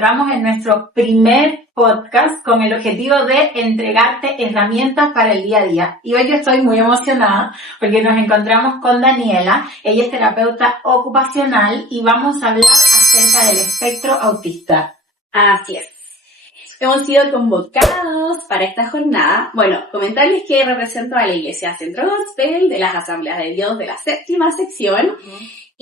encontramos en nuestro primer podcast con el objetivo de entregarte herramientas para el día a día. Y hoy yo estoy muy emocionada porque nos encontramos con Daniela. Ella es terapeuta ocupacional y vamos a hablar acerca del espectro autista. Así es. Hemos sido convocados para esta jornada. Bueno, comentarles que represento a la Iglesia Centro Gospel de las Asambleas de Dios de la 7ª sección.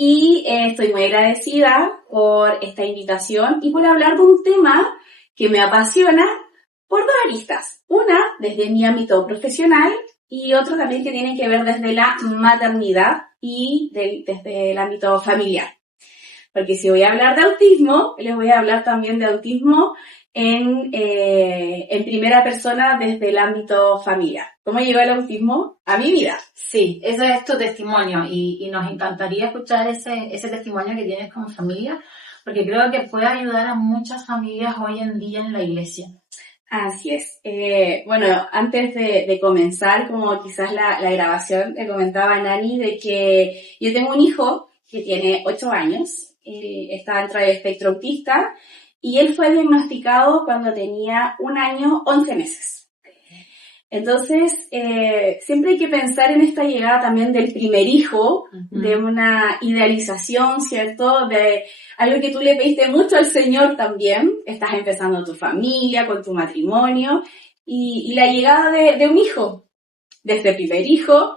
Y estoy muy agradecida por esta invitación y por hablar de un tema que me apasiona por dos aristas. Una, desde mi ámbito profesional, y otro también que tiene que ver desde la maternidad y desde el ámbito familiar. Porque si voy a hablar de autismo, les voy a hablar también de autismo en primera persona desde el ámbito familiar. ¿Cómo llegó el autismo a mi vida? Sí, ese es tu testimonio y nos encantaría escuchar ese testimonio que tienes como familia, porque creo que puede ayudar a muchas familias hoy en día en la iglesia. Así es. Bueno, antes de comenzar, como quizás la grabación, le comentaba a Nani de que yo tengo un hijo que tiene 8 años, él está dentro del espectro autista, y él fue diagnosticado cuando tenía 1 año, 11 meses. Entonces, siempre hay que pensar en esta llegada también del primer hijo, de una idealización, ¿cierto? De algo que tú le pediste mucho al Señor también. Estás empezando tu familia, con tu matrimonio, y la llegada de un hijo, de este primer hijo.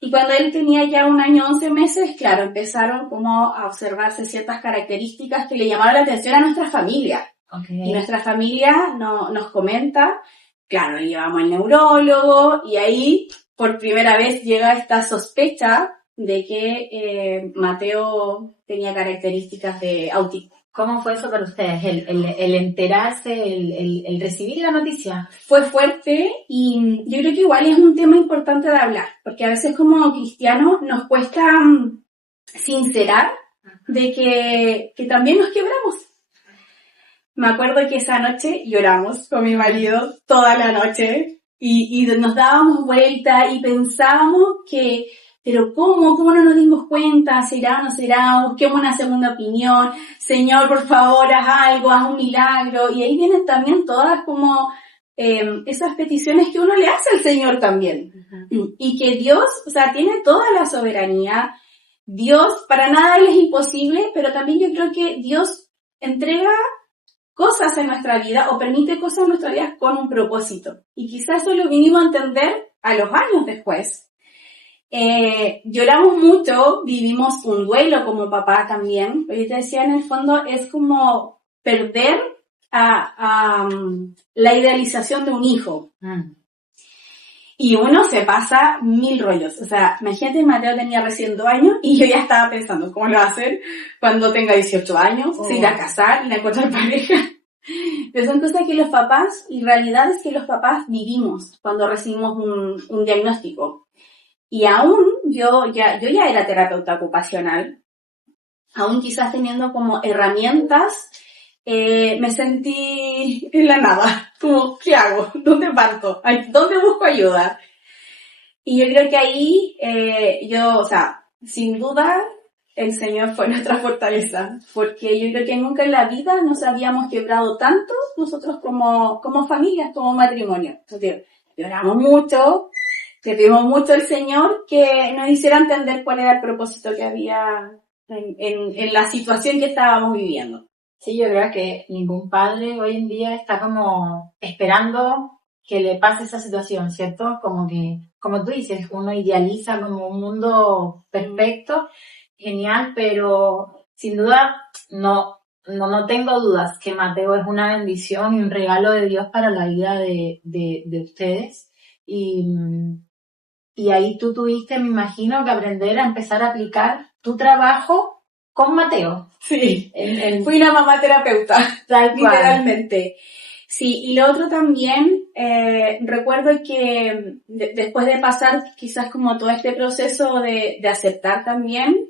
Y cuando él tenía ya 1 año, 11 meses, claro, empezaron como a observarse ciertas características que le llamaron la atención a nuestra familia. Okay. Y nuestra familia nos comenta, claro, llevamos al neurólogo y ahí por primera vez llega esta sospecha de que Mateo tenía características de autismo. ¿Cómo fue eso para ustedes? El enterarse, el recibir la noticia. Fue fuerte y yo creo que igual es un tema importante de hablar, porque a veces como cristianos nos cuesta sincerar de que también nos quebramos. Me acuerdo que esa noche lloramos con mi marido toda la noche y nos dábamos vuelta y pensábamos que, pero ¿cómo no nos dimos cuenta? ¿Será o no será? Busquemos una segunda opinión. Señor, por favor, haz algo, haz un milagro. Y ahí vienen también todas como esas peticiones que uno le hace al Señor también. Y que Dios, o sea, tiene toda la soberanía. Dios, para nada Él es imposible, pero también yo creo que Dios entrega cosas en nuestra vida o permite cosas en nuestra vida con un propósito. Y quizás eso lo vinimos a entender a los años después. Lloramos mucho, vivimos un duelo como papá también. Pero yo te decía, en el fondo es como perder la idealización de un hijo. Y uno se pasa 1000 rollos. O sea, imagínate, Mateo tenía recién 2 años y yo ya estaba pensando cómo lo va a hacer cuando tenga 18 años, se irá a casar, irá a encontrar pareja. Pero son cosas que los papás, y realidades que los papás vivimos cuando recibimos un diagnóstico. Y aún yo ya era terapeuta ocupacional, aún quizás teniendo como herramientas, me sentí en la nada, como, ¿qué hago? ¿Dónde parto? ¿Dónde busco ayuda? Y yo creo que ahí, o sea, sin duda, el Señor fue nuestra fortaleza, porque yo creo que nunca en la vida nos habíamos quebrado tanto nosotros como familias, como matrimonio. Entonces, lloramos mucho, le pedimos mucho al Señor que nos hiciera entender cuál era el propósito que había en la situación que estábamos viviendo. Sí, yo creo que ningún padre hoy en día está como esperando que le pase esa situación, ¿cierto? Como que, como tú dices, uno idealiza como un mundo perfecto, genial, pero sin duda no tengo dudas que Mateo es una bendición y un regalo de Dios para la vida de ustedes. Y ahí tú tuviste, me imagino, que aprender a empezar a aplicar tu trabajo con Mateo. Sí, fui una mamá terapeuta, literalmente. Sí, y lo otro también, recuerdo que después de pasar quizás como todo este proceso de aceptar también,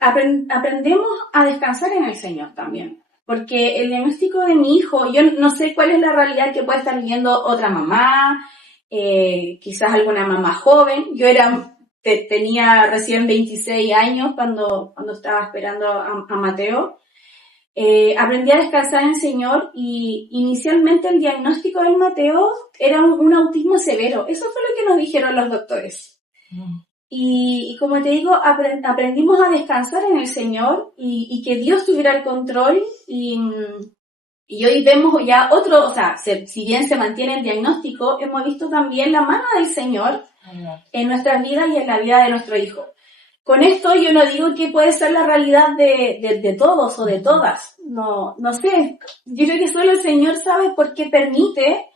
aprendemos a descansar en el Señor también. Porque el diagnóstico de mi hijo, yo no sé cuál es la realidad que puede estar viviendo otra mamá, quizás alguna mamá joven. Yo tenía recién 26 años cuando estaba esperando a Mateo. aprendí a descansar en el Señor y inicialmente el diagnóstico del Mateo era un autismo severo. Eso fue lo que nos dijeron los doctores. Y como te digo, aprendimos a descansar en el Señor y que Dios tuviera el control y hoy vemos ya otro, o sea, si bien se mantiene el diagnóstico, hemos visto también la mano del Señor en nuestras vidas y en la vida de nuestro hijo. Con esto yo no digo que puede ser la realidad de todos o de todas. No sé. Yo creo que solo el Señor sabe por qué permite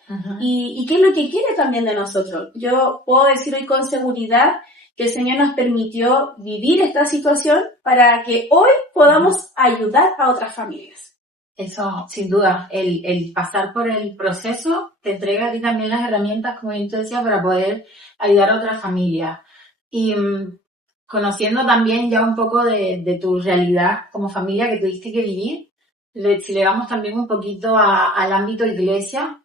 y qué es lo que quiere también de nosotros. Yo puedo decir hoy con seguridad que el Señor nos permitió vivir esta situación para que hoy podamos ayudar a otras familias. Eso, sin duda, el pasar por el proceso te entrega a ti también las herramientas, como yo te decía, para poder ayudar a otras familias. Y conociendo también ya un poco de tu realidad como familia que tuviste que vivir, si le vamos también un poquito al ámbito iglesia,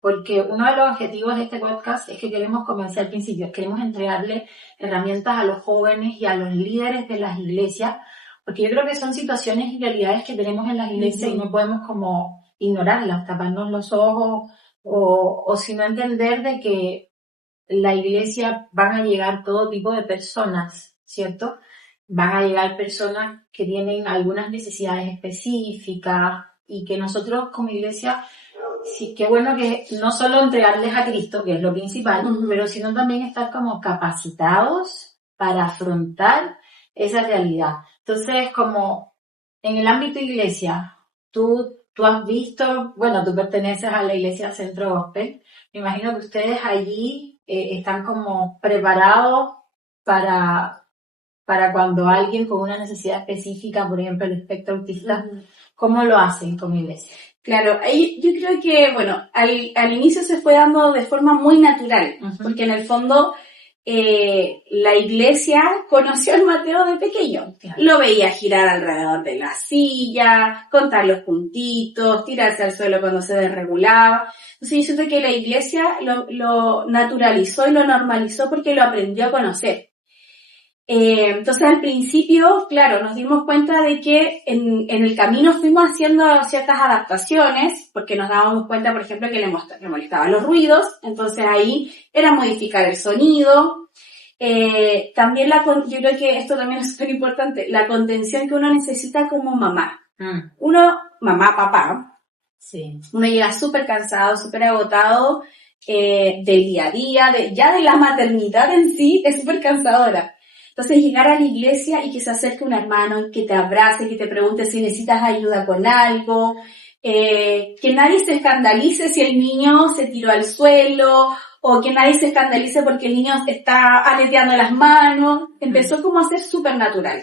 porque uno de los objetivos de este podcast es que queremos, como decía al principio, queremos entregarle herramientas a los jóvenes y a los líderes de las iglesias, porque yo creo que son situaciones y realidades que tenemos en las iglesias y no podemos como ignorarlas, taparnos los ojos o sino entender de que la iglesia van a llegar todo tipo de personas, ¿cierto? Van a llegar personas que tienen algunas necesidades específicas y que nosotros como iglesia, sí, qué bueno que no solo entregarles a Cristo, que es lo principal, pero sino también estar como capacitados para afrontar esa realidad. Entonces, como en el ámbito iglesia, tú has visto, bueno, tú perteneces a la iglesia Centro Gospel, me imagino que ustedes allí están como preparados para cuando alguien con una necesidad específica, por ejemplo, el espectro autista, ¿cómo lo hacen como iglesia? Claro, ahí yo creo que, bueno, al inicio se fue dando de forma muy natural, porque en el fondo la iglesia conoció al Mateo de pequeño. Claro. Lo veía girar alrededor de la silla, contar los puntitos, tirarse al suelo cuando se desregulaba. Entonces yo siento que la iglesia lo naturalizó y lo normalizó porque lo aprendió a conocer. Entonces al principio, claro, nos dimos cuenta de que en el camino fuimos haciendo ciertas adaptaciones, porque nos dábamos cuenta, por ejemplo, que le molestaban los ruidos, entonces ahí era modificar el sonido. También yo creo que esto también es súper importante, la contención que uno necesita como mamá. Mamá, papá, sí. Uno llega súper cansado, súper agotado del día a día, ya de la maternidad en sí es súper cansadora. Entonces llegar a la iglesia y que se acerque un hermano, que te abrace, que te pregunte si necesitas ayuda con algo, que nadie se escandalice si el niño se tiró al suelo, o que nadie se escandalice porque el niño está aleteando las manos, empezó como a ser súper natural.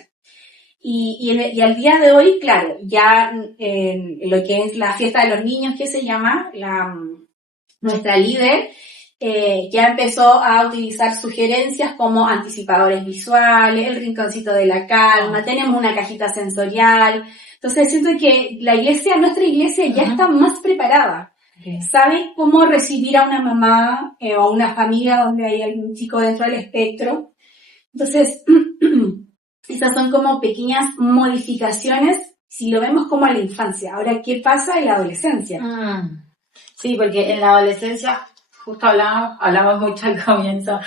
Y al día de hoy, claro, ya en lo que es la fiesta de los niños, que se llama, nuestra líder, ya empezó a utilizar sugerencias como anticipadores visuales, el rinconcito de la calma, tenemos una cajita sensorial. Entonces siento que nuestra iglesia ya está más preparada. Sabe cómo recibir a una mamá o una familia donde hay algún chico dentro del espectro. Entonces, esas son como pequeñas modificaciones si lo vemos como a la infancia. Ahora, ¿qué pasa en la adolescencia? Sí, porque en la adolescencia justo hablamos mucho al comienzo,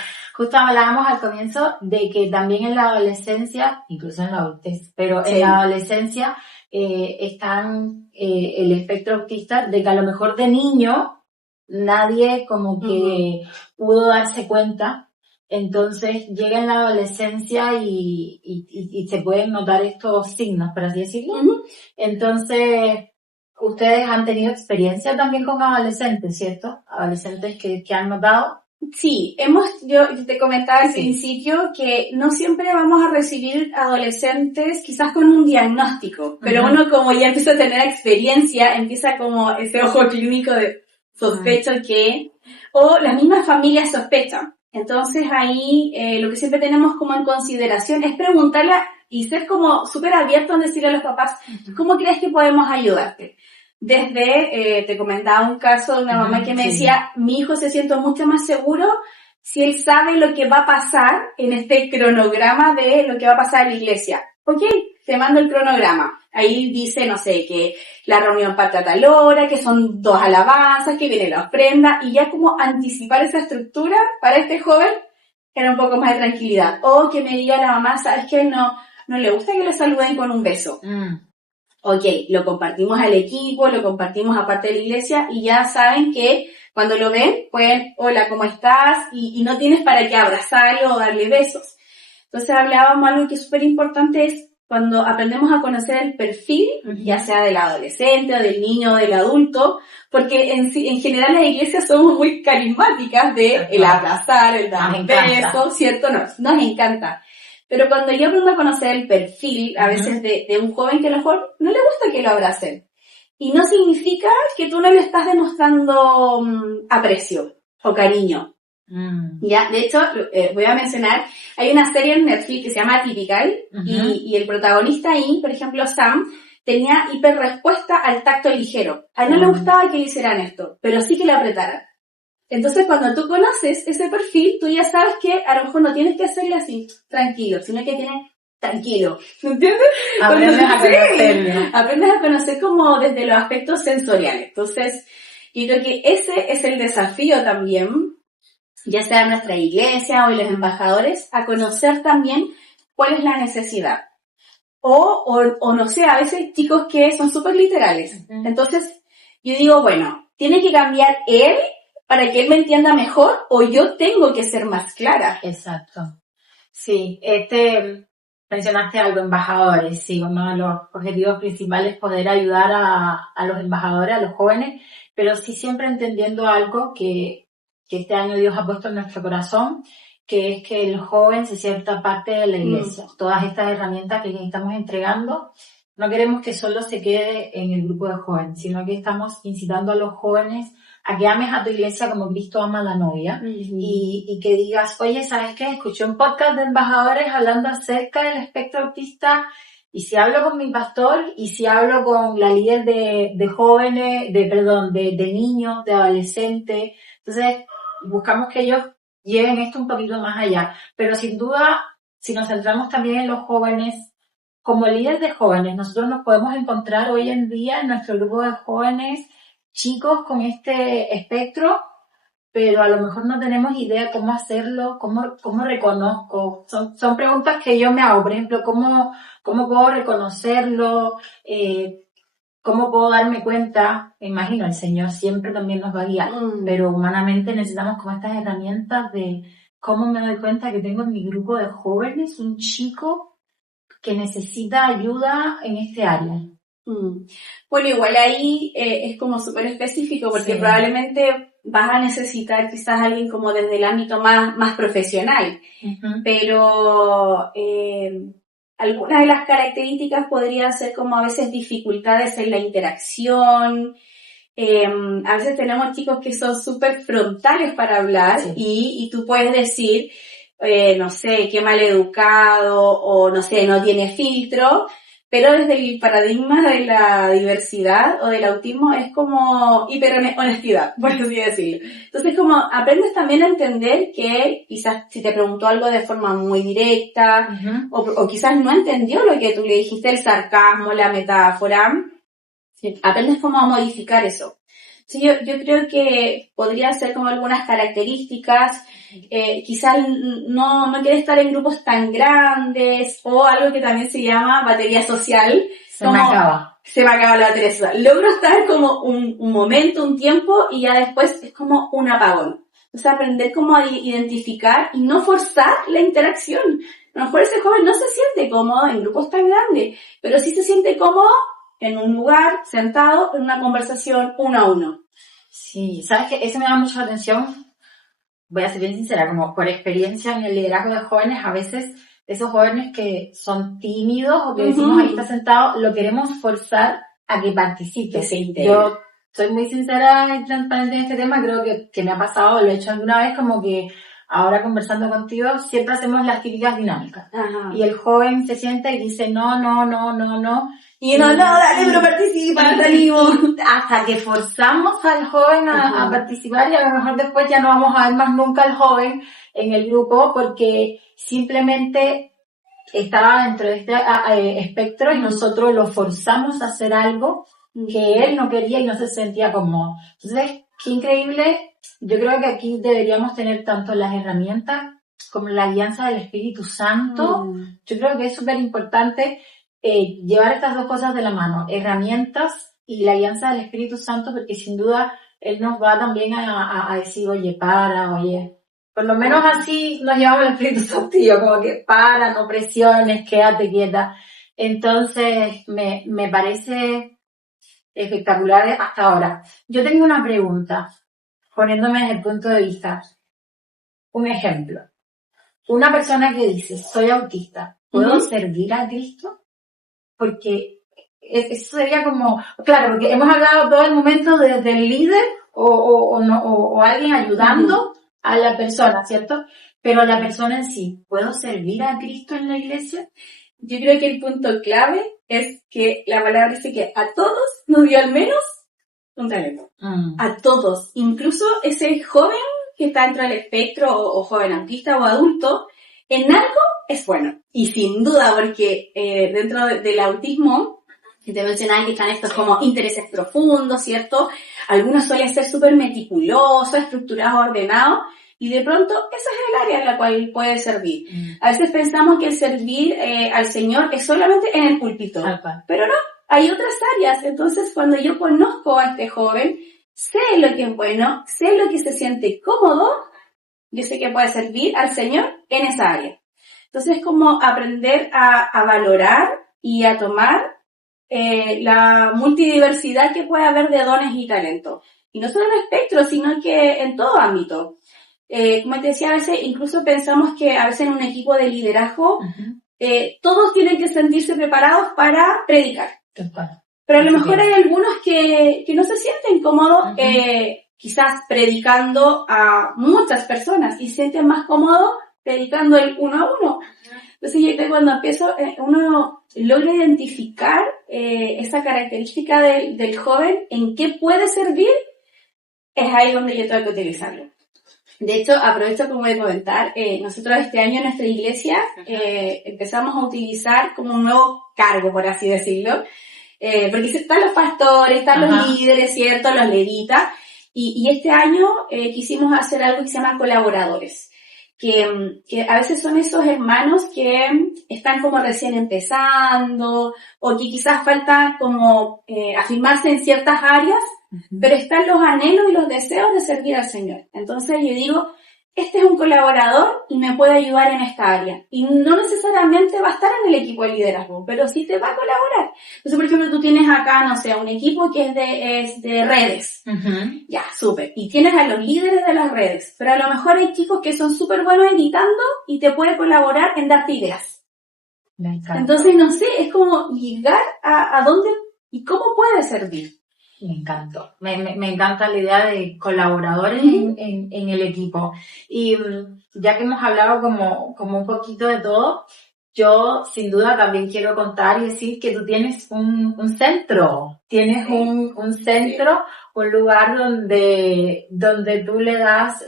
hablábamos al comienzo de que también en la adolescencia, incluso en la adultez, pero sí, en la adolescencia están el espectro autista, de que a lo mejor de niño nadie como que pudo darse cuenta, entonces llega en la adolescencia y se pueden notar estos signos, por así decirlo. Entonces, ustedes han tenido experiencia también con adolescentes, ¿cierto? Adolescentes que han notado. Sí, yo te comentaba al principio que no siempre vamos a recibir adolescentes quizás con un diagnóstico, pero uno como ya empieza a tener experiencia, empieza como ese ojo clínico de sospecho o las mismas familias sospechan. Entonces ahí lo que siempre tenemos como en consideración es preguntarle y ser como súper abierto en decirle a los papás, ¿cómo crees que podemos ayudarte? Desde, te comentaba un caso de una mamá que me decía, mi hijo se siente mucho más seguro si él sabe lo que va a pasar en este cronograma de lo que va a pasar en la iglesia. ok, te mando el cronograma. Ahí dice, no sé, que la reunión parte a tal hora, que son 2 alabanzas, que viene la ofrenda, y ya como anticipar esa estructura para este joven era un poco más de tranquilidad. O que me diga la mamá, ¿sabes qué? No le gusta que lo saluden con un beso. Ok, lo compartimos al equipo, lo compartimos aparte de la iglesia, y ya saben que cuando lo ven, pueden, hola, ¿cómo estás? Y no tienes para qué abrazarlo o darle besos. Entonces hablábamos algo que es súper importante, es cuando aprendemos a conocer el perfil, ya sea del adolescente o del niño o del adulto, porque en general las iglesias somos muy carismáticas de el abrazar, el dar besos, ¿cierto? Nos encanta. Pero cuando yo aprendo a conocer el perfil, a veces de un joven que a lo mejor no le gusta que lo abracen, y no significa que tú no le estás demostrando aprecio o cariño. Ya, de hecho, voy a mencionar, hay una serie en Netflix que se llama Atypical, y el protagonista ahí, por ejemplo, Sam, tenía hiperrespuesta al tacto ligero. A él no le gustaba que le hicieran esto, pero sí que le apretaran. Entonces, cuando tú conoces ese perfil, tú ya sabes que a lo mejor no tienes que hacerle así, tranquilo, sino que tienes tranquilo. ¿Me entiendes? Aprendes a conocerlo. Aprendes a conocer como desde los aspectos sensoriales. Entonces, yo creo que ese es el desafío también, ya sea en nuestra iglesia o en los embajadores, a conocer también cuál es la necesidad. O no sé, a veces chicos que son súper literales. Entonces, yo digo, bueno, tiene que cambiar él para que él me entienda mejor, o yo tengo que ser más clara. Exacto. Sí, mencionaste algo, embajadores, sí, uno de los objetivos principales es poder ayudar a los embajadores, a los jóvenes, pero sí siempre entendiendo algo que este año Dios ha puesto en nuestro corazón, que es que el joven se sienta parte de la iglesia. Todas estas herramientas que estamos entregando, no queremos que solo se quede en el grupo de jóvenes, sino que estamos incitando a los jóvenes a que ames a tu iglesia como Cristo ama a la novia, y que digas, oye, ¿sabes qué? Escuché un podcast de embajadores hablando acerca del espectro autista, y si hablo con mi pastor, y si hablo con la líder de jóvenes, de niños, de adolescentes, entonces buscamos que ellos lleven esto un poquito más allá. Pero sin duda, si nos centramos también en los jóvenes, como líderes de jóvenes, nosotros nos podemos encontrar hoy en día en nuestro grupo de jóvenes chicos con este espectro, pero a lo mejor no tenemos idea cómo hacerlo, cómo reconozco. Son preguntas que yo me hago, por ejemplo, ¿cómo puedo reconocerlo? ¿Cómo puedo darme cuenta? Me imagino, el Señor siempre también nos va a guiar, pero humanamente necesitamos como estas herramientas de cómo me doy cuenta que tengo en mi grupo de jóvenes un chico que necesita ayuda en este área. Bueno, igual ahí es como súper específico, porque probablemente vas a necesitar quizás alguien como desde el ámbito más profesional, pero algunas de las características podría ser como a veces dificultades en la interacción. A veces tenemos chicos que son súper frontales para hablar, y tú puedes decir, no sé, qué maleducado, o no sé, no tiene filtro, pero desde el paradigma de la diversidad o del autismo es como hiperhonestidad, por así decirlo. Entonces, como aprendes también a entender que quizás si te preguntó algo de forma muy directa, o quizás no entendió lo que tú le dijiste, el sarcasmo, la metáfora, aprendes cómo a modificar eso. Sí, yo creo que podría ser como algunas características, quizás no quiere estar en grupos tan grandes, o algo que también se llama batería social. Se me acaba la batería social. Logro estar como un momento, un tiempo, y ya después es como un apagón. O sea, aprender cómo a identificar y no forzar la interacción. A lo mejor ese joven no se siente cómodo en grupos tan grandes, pero sí se siente cómodo en un lugar, sentado, en una conversación uno a uno. Sí, ¿sabes qué? Eso me da mucha atención. Voy a ser bien sincera, como por experiencia en el liderazgo de jóvenes, a veces esos jóvenes que son tímidos o que decimos ahí está sentado, lo queremos forzar a que participe. Yo soy muy sincera y transparente en este tema, creo que me ha pasado, lo he hecho alguna vez, como que ahora conversando contigo, siempre hacemos las típicas dinámicas. Y el joven se sienta y dice no. Y no, dale, pero participa, salimos. Hasta que forzamos al joven a participar, y a lo mejor después ya no vamos a ver más nunca al joven en el grupo, porque simplemente estaba dentro de este espectro y nosotros lo forzamos a hacer algo que él no quería y no se sentía cómodo. Entonces, qué increíble. Yo creo que aquí deberíamos tener tanto las herramientas como la alianza del Espíritu Santo. Yo creo que es súper importante llevar estas dos cosas de la mano, herramientas y la alianza del Espíritu Santo, porque sin duda Él nos va también a decir, oye, oye, por lo menos así nos llevamos el Espíritu Santo, como que para, no presiones, quédate quieta. Entonces, me parece espectacular hasta ahora. Yo tengo una pregunta, poniéndome desde el punto de vista. Un ejemplo. Una persona que dice, soy autista, ¿puedo servir a Cristo? Porque eso sería como, claro, porque hemos hablado todo el momento desde el líder o alguien ayudando a la persona, ¿cierto? Pero la persona en sí, ¿puedo servir a Cristo en la iglesia? Yo creo que el punto clave es que la palabra dice que a todos nos dio al menos un talento. A todos. Incluso ese joven que está dentro del espectro, o joven autista o adulto, en algo es bueno. Y sin duda, porque dentro del autismo, que te mencionaba que están estos como intereses profundos, ¿cierto? Algunos suelen ser súper meticulosos, estructurados, ordenados, y de pronto esa es el área en la cual puede servir. A veces pensamos que el servir al Señor es solamente en el púlpito, pero no, hay otras áreas. Entonces, cuando yo conozco a este joven, sé lo que es bueno, sé lo que se siente cómodo, yo sé que puede servir al Señor en esa área. Entonces, es como aprender a valorar y a tomar la multidiversidad que puede haber de dones y talentos. Y no solo en el espectro, sino que en todo ámbito. Como te decía, a veces incluso pensamos que a veces en un equipo de liderazgo todos tienen que sentirse preparados para predicar. Pero a lo mejor hay algunos que no se sienten cómodos quizás predicando a muchas personas y se sienten más cómodos predicando el uno a uno. Entonces yo creo que cuando uno logra identificar esa característica del joven, en qué puede servir, es ahí donde yo tengo que utilizarlo. De hecho, aprovecho como de comentar, nosotros este año en nuestra iglesia empezamos a utilizar como un nuevo cargo, por así decirlo, porque están los pastores, están los líderes, ¿cierto?, los levitas, y este año quisimos hacer algo que se llama colaboradores, que a veces son esos hermanos que están como recién empezando, o que quizás falta como afirmarse en ciertas áreas, pero están los anhelos y los deseos de servir al Señor. Entonces yo digo, este es un colaborador y me puede ayudar en esta área. Y no necesariamente va a estar en el equipo de liderazgo, pero sí te va a colaborar. Entonces, por ejemplo, tú tienes acá, no sé, un equipo que es de redes. Ya, súper. Y tienes a los líderes de las redes. Pero a lo mejor hay chicos que son súper buenos editando y te puede colaborar en darte ideas. Entonces, no sé, es como llegar a dónde y cómo puede servir. Me encantó. Me encanta la idea de colaboradores en el equipo. Y ya que hemos hablado como un poquito de todo, yo sin duda también quiero contar y decir que tú tienes un centro. Tienes un centro, un lugar donde tú le das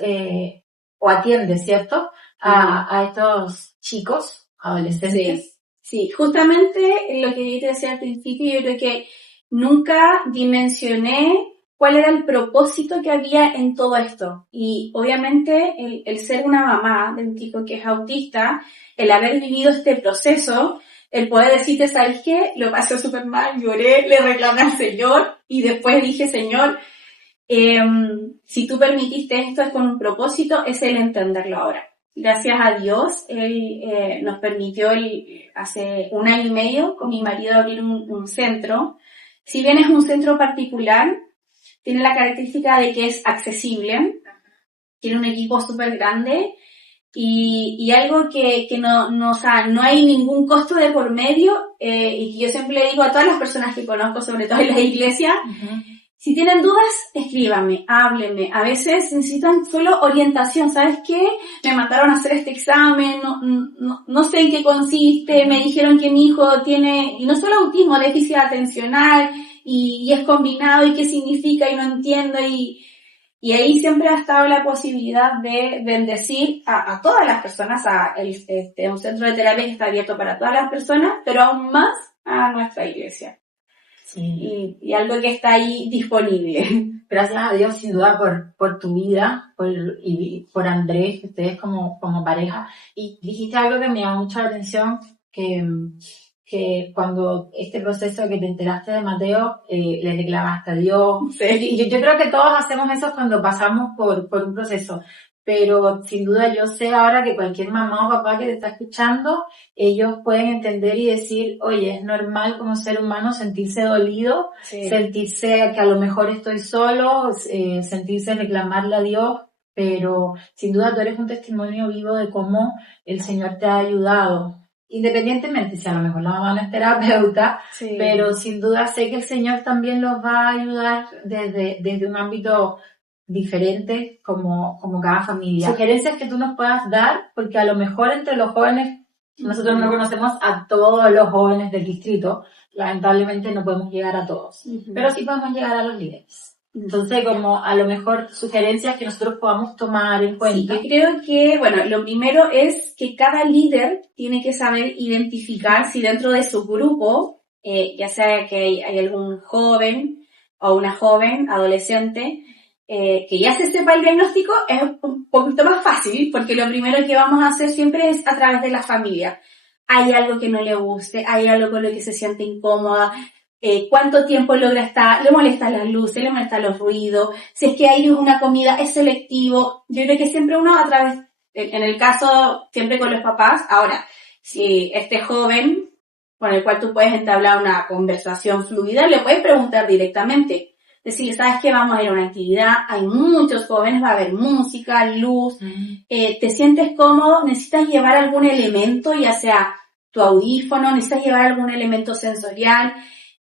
o atiendes, ¿cierto? A estos chicos, adolescentes. Sí, justamente lo que yo te decía al principio, yo creo que nunca dimensioné cuál era el propósito que había en todo esto. Y obviamente el ser una mamá de un chico que es autista, el haber vivido este proceso, el poder decirte, ¿sabes qué? Lo pasé súper mal, lloré, le reclamé al Señor y después dije, Señor, si tú permitiste esto es con un propósito, es el entenderlo ahora. Gracias a Dios, Él nos permitió hace 1 año y medio con mi marido abrir un centro. Si bien es un centro particular, tiene la característica de que es accesible, tiene un equipo súper grande y algo que no, o sea, no hay ningún costo de por medio, y que yo siempre le digo a todas las personas que conozco, sobre todo en la iglesia, si tienen dudas, escríbanme, háblenme. A veces necesitan solo orientación. ¿Sabes qué? Me mandaron a hacer este examen, no sé en qué consiste, me dijeron que mi hijo tiene, y no solo autismo, déficit atencional, y es combinado, y qué significa, y no entiendo, y Y ahí siempre ha estado la posibilidad de bendecir a todas las personas, un centro de terapia que está abierto para todas las personas, pero aún más a nuestra iglesia. Sí. Y algo que está ahí disponible. Gracias a Dios, sin duda, por tu vida, y por Andrés, ustedes como pareja. Y dijiste algo que me llamó mucho la atención, que cuando este proceso que te enteraste de Mateo, le reclamaste a Dios. Sí. Yo creo que todos hacemos eso cuando pasamos por un proceso. Pero sin duda yo sé ahora que cualquier mamá o papá que te está escuchando, ellos pueden entender y decir, oye, es normal como ser humano sentirse dolido, Sí. sentirse que a lo mejor estoy solo, sentirse reclamarle a Dios, pero sin duda tú eres un testimonio vivo de cómo el Señor te ha ayudado. Independientemente si a lo mejor la mamá no es terapeuta, Sí. pero sin duda sé que el Señor también los va a ayudar desde un ámbito diferente como cada familia. Sugerencias que tú nos puedas dar, porque a lo mejor entre los jóvenes, nosotros no conocemos a todos los jóvenes del distrito, lamentablemente no podemos llegar a todos, pero sí podemos llegar a los líderes. Entonces, como a lo mejor sugerencias que nosotros podamos tomar en cuenta. Sí, yo creo que, bueno, lo primero es que cada líder tiene que saber identificar si dentro de su grupo, ya sea que hay algún joven o una joven, adolescente, que ya se sepa el diagnóstico, es un poquito más fácil, porque lo primero que vamos a hacer siempre es a través de la familia. Hay algo que no le guste, hay algo con lo que se siente incómoda, cuánto tiempo logra estar, le molestan las luces, le molestan los ruidos, si es que hay una comida, es selectivo. Yo creo que siempre uno a través, en el caso siempre con los papás, ahora, si este joven con el cual tú puedes entablar una conversación fluida, le puedes preguntar directamente, decirle, ¿sabes qué? Vamos a ir a una actividad, hay muchos jóvenes, va a haber música, luz, ¿te sientes cómodo? ¿Necesitas llevar algún elemento, ya sea tu audífono, necesitas llevar algún elemento sensorial?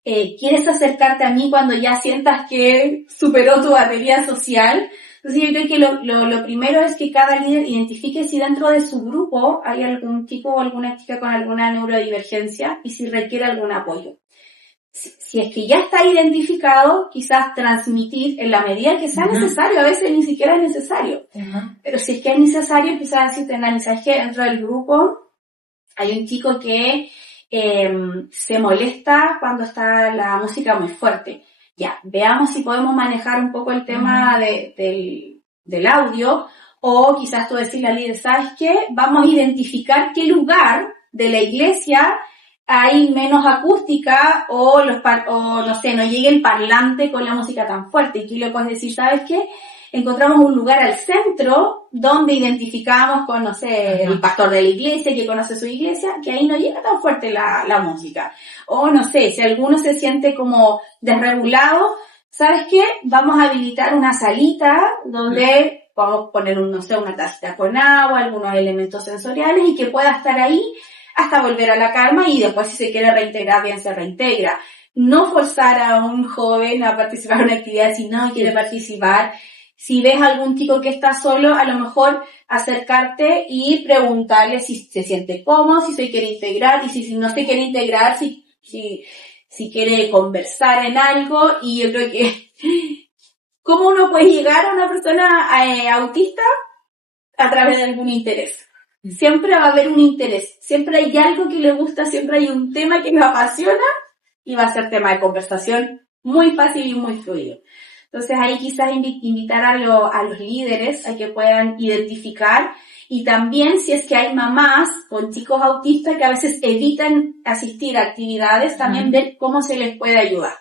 ¿Quieres acercarte a mí cuando ya sientas que superó tu batería social? Entonces yo creo que lo primero es que cada líder identifique si dentro de su grupo hay algún chico o alguna chica con alguna neurodivergencia y si requiere algún apoyo. Si es que ya está identificado, quizás transmitir en la medida que sea necesario, a veces ni siquiera es necesario. Pero si es que es necesario, quizás decirte, ¿sabes qué? Dentro del grupo hay un chico que se molesta cuando está la música muy fuerte. Ya, veamos si podemos manejar un poco el tema del audio, o quizás tú decirle al líder, ¿sabes qué? Vamos a identificar qué lugar de la iglesia hay menos acústica o no sé, no llegue el parlante con la música tan fuerte. Y tú le puedes decir, ¿sabes qué? Encontramos un lugar al centro donde identificamos con, no sé, el pastor de la iglesia que conoce su iglesia, que ahí no llega tan fuerte la música. O no sé, si alguno se siente como desregulado, ¿sabes qué? Vamos a habilitar una salita donde vamos a poner una tacita con agua, algunos elementos sensoriales y que pueda estar ahí hasta volver a la calma y después si se quiere reintegrar, bien se reintegra. No forzar a un joven a participar en una actividad si no quiere participar. Si ves a algún chico que está solo, a lo mejor acercarte y preguntarle si se siente cómodo, si se quiere integrar y si no se quiere integrar, si quiere conversar en algo. Y yo creo que ¿cómo uno puede llegar a una persona autista? A través de algún interés. Siempre va a haber un interés, siempre hay algo que le gusta, siempre hay un tema que lo apasiona y va a ser tema de conversación muy fácil y muy fluido. Entonces ahí quizás invitar a los líderes a que puedan identificar, y también si es que hay mamás con chicos autistas que a veces evitan asistir a actividades, también ver cómo se les puede ayudar.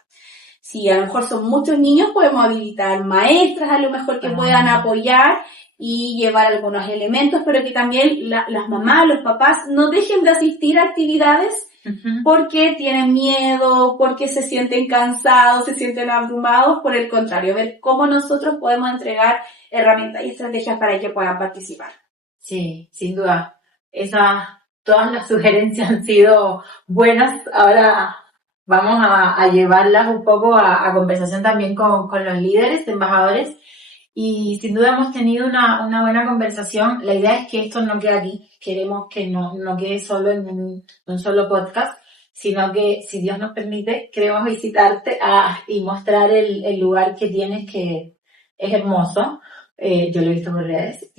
Si a lo mejor son muchos niños, podemos habilitar maestras a lo mejor que puedan apoyar y llevar algunos elementos, pero que también las mamás, los papás no dejen de asistir a actividades porque tienen miedo, porque se sienten cansados, se sienten abrumados. Por el contrario, ver cómo nosotros podemos entregar herramientas y estrategias para que puedan participar. Sí, sin duda. Todas las sugerencias han sido buenas. Ahora vamos a llevarlas un poco a conversación también con los líderes, embajadores. Y sin duda hemos tenido una buena conversación. La idea es que esto no quede aquí. Queremos que no quede solo en un solo podcast, sino que, si Dios nos permite, queremos visitarte y mostrar el lugar que tienes, que es hermoso. Yo lo he visto por redes.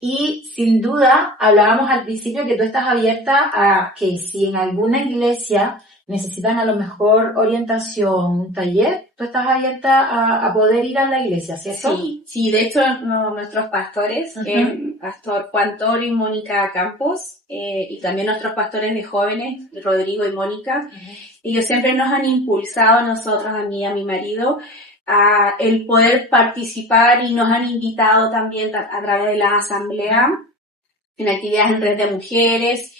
Y sin duda, hablábamos al principio que tú estás abierta a que si en alguna iglesia necesitan a lo mejor orientación, un taller, tú estás abierta a poder ir a la iglesia, ¿cierto? Sí, de hecho nuestros pastores, Pastor Juan Toro y Mónica Campos, y también nuestros pastores de jóvenes, Rodrigo y Mónica, ellos siempre nos han impulsado a nosotros, a mí y a mi marido, a el poder participar, y nos han invitado también a través de la asamblea en actividades en red de mujeres,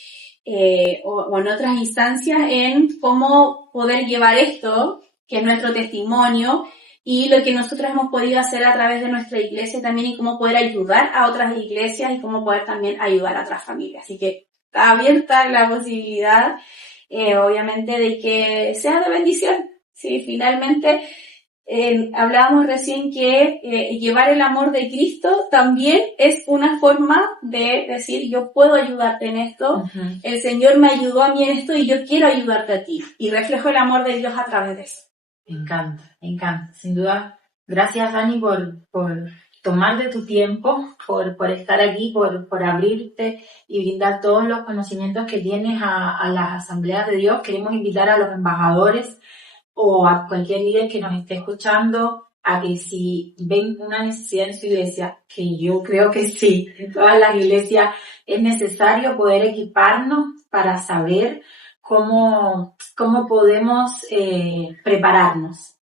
o en otras instancias, en cómo poder llevar esto, que es nuestro testimonio, y lo que nosotros hemos podido hacer a través de nuestra iglesia también, y cómo poder ayudar a otras iglesias y cómo poder también ayudar a otras familias. Así que está abierta la posibilidad, obviamente, de que sea de bendición. Sí, finalmente, hablábamos recién que llevar el amor de Cristo también es una forma de decir, yo puedo ayudarte en esto, el Señor me ayudó a mí en esto y yo quiero ayudarte a ti, y reflejo el amor de Dios a través de eso. Me encanta, sin duda. Gracias, Dani, por tomar de tu tiempo, por estar aquí, por abrirte y brindar todos los conocimientos que tienes a las asambleas de Dios. Queremos invitar a los embajadores o a cualquier líder que nos esté escuchando a que si ven una necesidad en su iglesia, que yo creo que sí, en todas las iglesias es necesario poder equiparnos para saber cómo podemos prepararnos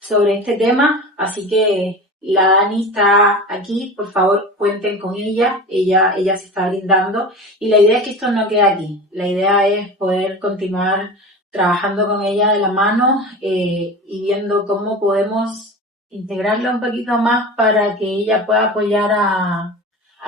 sobre este tema. Así que la Dani está aquí, por favor cuenten con ella se está brindando, y la idea es que esto no quede aquí, la idea es poder continuar trabajando con ella de la mano, y viendo cómo podemos integrarla un poquito más para que ella pueda apoyar a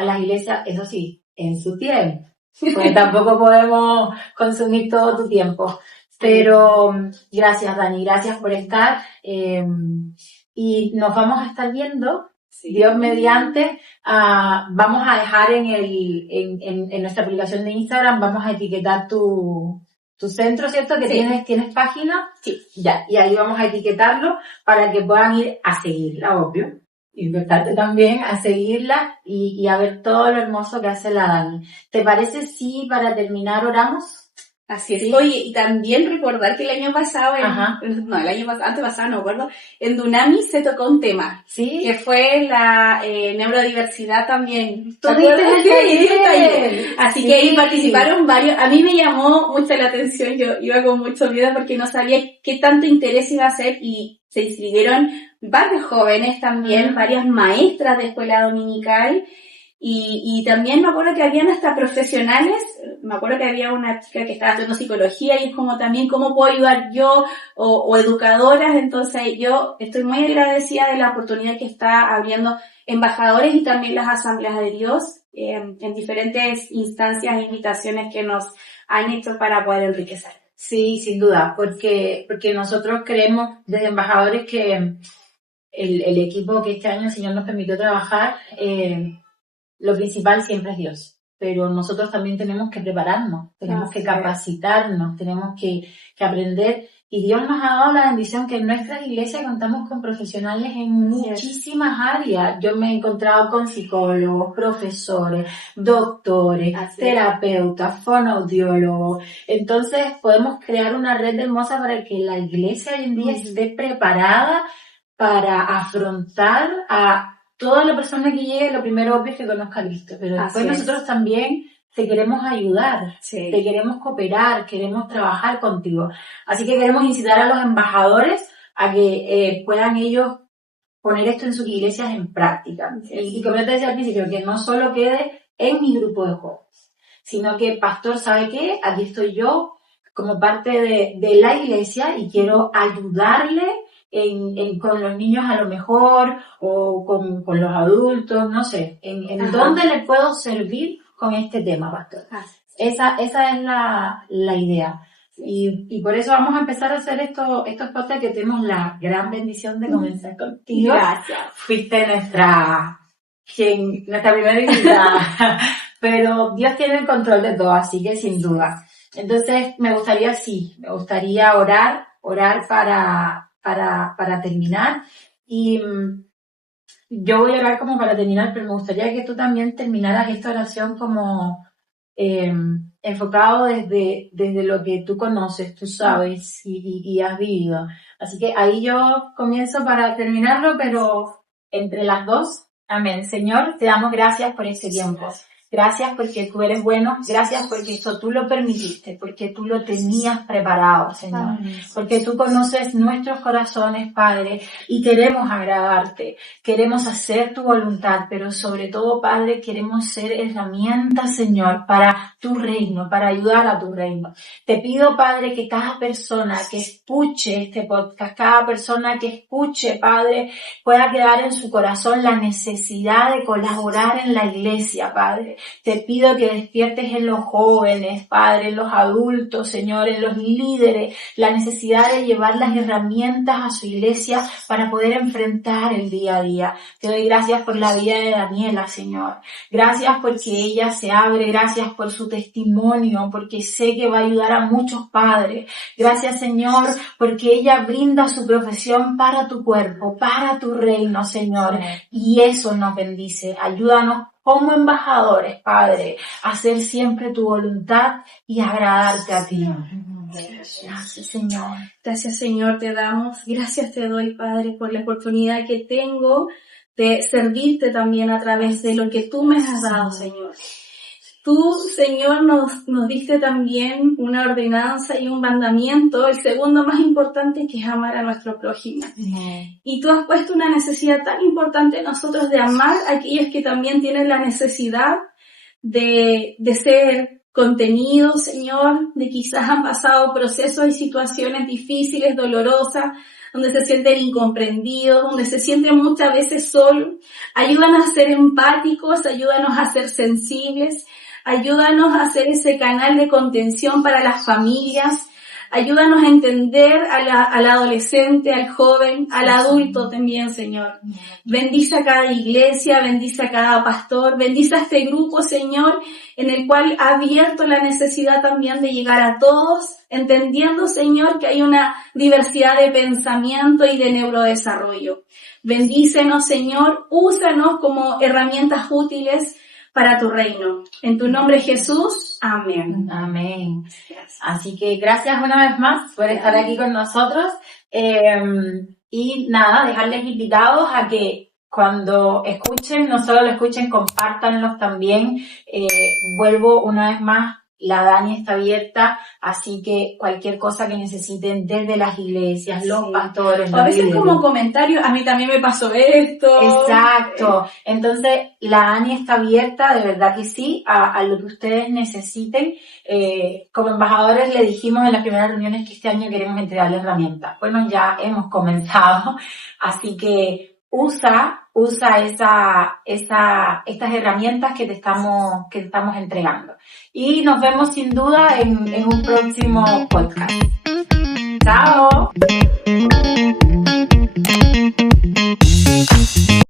las iglesias, eso sí, en su tiempo. Porque tampoco podemos consumir todo tu tiempo. Pero gracias, Dani, gracias por estar. Y nos vamos a estar viendo, Dios mediante. Vamos a dejar en nuestra aplicación de Instagram, vamos a etiquetar tu centro, ¿cierto? Que tienes página. Sí. Ya, y ahí vamos a etiquetarlo para que puedan ir a seguirla, obvio. Invitarte también a seguirla y a ver todo lo hermoso que hace la Dani. ¿Te parece si para terminar oramos? Así es. Sí. Oye, y también recordar que el año pasado, antepasado, no me acuerdo, en Dunamis se tocó un tema. Sí. Que fue la neurodiversidad también. ¿Tú viste el taller? Así que ahí participaron varios. A mí me llamó mucho la atención, yo iba con mucho miedo porque no sabía qué tanto interés iba a hacer, y se inscribieron varios jóvenes también, varias maestras de escuela dominical. Y también me acuerdo que habían hasta profesionales, me acuerdo que había una chica que estaba estudiando psicología, y es como también cómo puedo ayudar yo, o educadoras. Entonces yo estoy muy agradecida de la oportunidad que está abriendo embajadores y también las asambleas de Dios, en diferentes instancias e invitaciones que nos han hecho para poder enriquecer. Sí, sin duda, porque nosotros creemos desde embajadores que el equipo que este año el Señor nos permitió trabajar, lo principal siempre es Dios, pero nosotros también tenemos que prepararnos, tenemos que capacitarnos, tenemos que aprender, y Dios nos ha dado la bendición que en nuestras iglesias contamos con profesionales en muchísimas áreas. Yo me he encontrado con psicólogos, profesores, doctores, terapeutas, fonoaudiólogos. Entonces podemos crear una red hermosa para que la iglesia hoy en día esté preparada para afrontar a toda la persona que llegue. Lo primero obvio es que conozca a Cristo, pero después nosotros también te queremos ayudar, te queremos cooperar, queremos trabajar contigo. Así que queremos incitar a los embajadores a que puedan ellos poner esto en sus iglesias en práctica. Y como yo te decía al principio, que no solo quede en mi grupo de jóvenes, sino que, pastor, ¿sabe qué? Aquí estoy yo como parte de la iglesia y quiero ayudarle con los niños a lo mejor, o con los adultos, no sé, en dónde le puedo servir con este tema, pastor. Esa es la idea. Y por eso vamos a empezar a hacer estos podcasts, que tenemos la gran bendición de comenzar contigo. Gracias. Fuiste nuestra primera invitada. Pero Dios tiene el control de todo, así que sin duda. Entonces me gustaría orar para terminar, Y yo voy a orar como para terminar, pero me gustaría que tú también terminaras esta oración como enfocado desde lo que tú conoces, tú sabes y has vivido. Así que ahí yo comienzo para terminarlo, pero entre las dos. Amén. Señor, te damos gracias por este tiempo. Gracias porque tú eres bueno. Gracias porque esto tú lo permitiste, porque tú lo tenías preparado, Señor. Porque tú conoces nuestros corazones, Padre, y queremos agradarte. Queremos hacer tu voluntad, pero sobre todo, Padre, queremos ser herramientas, Señor, para tu reino, para ayudar a tu reino. Te pido, Padre, que cada persona que escuche este podcast, cada persona que escuche, Padre, pueda quedar en su corazón la necesidad de colaborar en la iglesia, Padre. Te pido que despiertes en los jóvenes, Padre, en los adultos, Señor, en los líderes, la necesidad de llevar las herramientas a su iglesia para poder enfrentar el día a día. Te doy gracias por la vida de Daniela, Señor. Gracias porque ella se abre, gracias por su testimonio, porque sé que va a ayudar a muchos padres. Gracias, Señor, porque ella brinda su profesión para tu cuerpo, para tu reino, Señor. Y eso nos bendice. Ayúdanos como embajadores, Padre, a hacer siempre tu voluntad y agradarte a ti. Gracias, Señor. Gracias, Señor, te damos. Gracias te doy, Padre, por la oportunidad que tengo de servirte también a través de lo que tú me has dado, Señor. Tú, Señor, nos diste también una ordenanza y un mandamiento, el segundo más importante, que es amar a nuestro prójimo. Y tú has puesto una necesidad tan importante en nosotros de amar a aquellos que también tienen la necesidad de ser contenidos, Señor, de quizás han pasado procesos y situaciones difíciles, dolorosas, donde se sienten incomprendidos, donde se sienten muchas veces solos. Ayúdanos a ser empáticos, ayúdanos a ser sensibles, ayúdanos a ser ese canal de contención para las familias. Ayúdanos a entender al adolescente, al joven, al adulto también, Señor. Bendice a cada iglesia, bendice a cada pastor, bendice a este grupo, Señor, en el cual ha abierto la necesidad también de llegar a todos, entendiendo, Señor, que hay una diversidad de pensamiento y de neurodesarrollo. Bendícenos, Señor, úsanos como herramientas útiles para tu reino. En tu nombre, Jesús. Amén. Amén. Así que gracias una vez más por estar aquí con nosotros. Y nada, dejarles invitados a que cuando escuchen, no solo lo escuchen, compártanlos también. Vuelvo una vez más. La Dani está abierta, así que cualquier cosa que necesiten desde las iglesias, los pastores, los a veces líderes. Como comentarios, a mí también me pasó esto. Exacto. Entonces, la Dani está abierta, de verdad que sí, a lo que ustedes necesiten. Como embajadores le dijimos en las primeras reuniones que este año queremos entregarle herramientas. Bueno, ya hemos comenzado, así que usa estas herramientas que te estamos entregando. Y nos vemos sin duda en un próximo podcast. ¡Chao!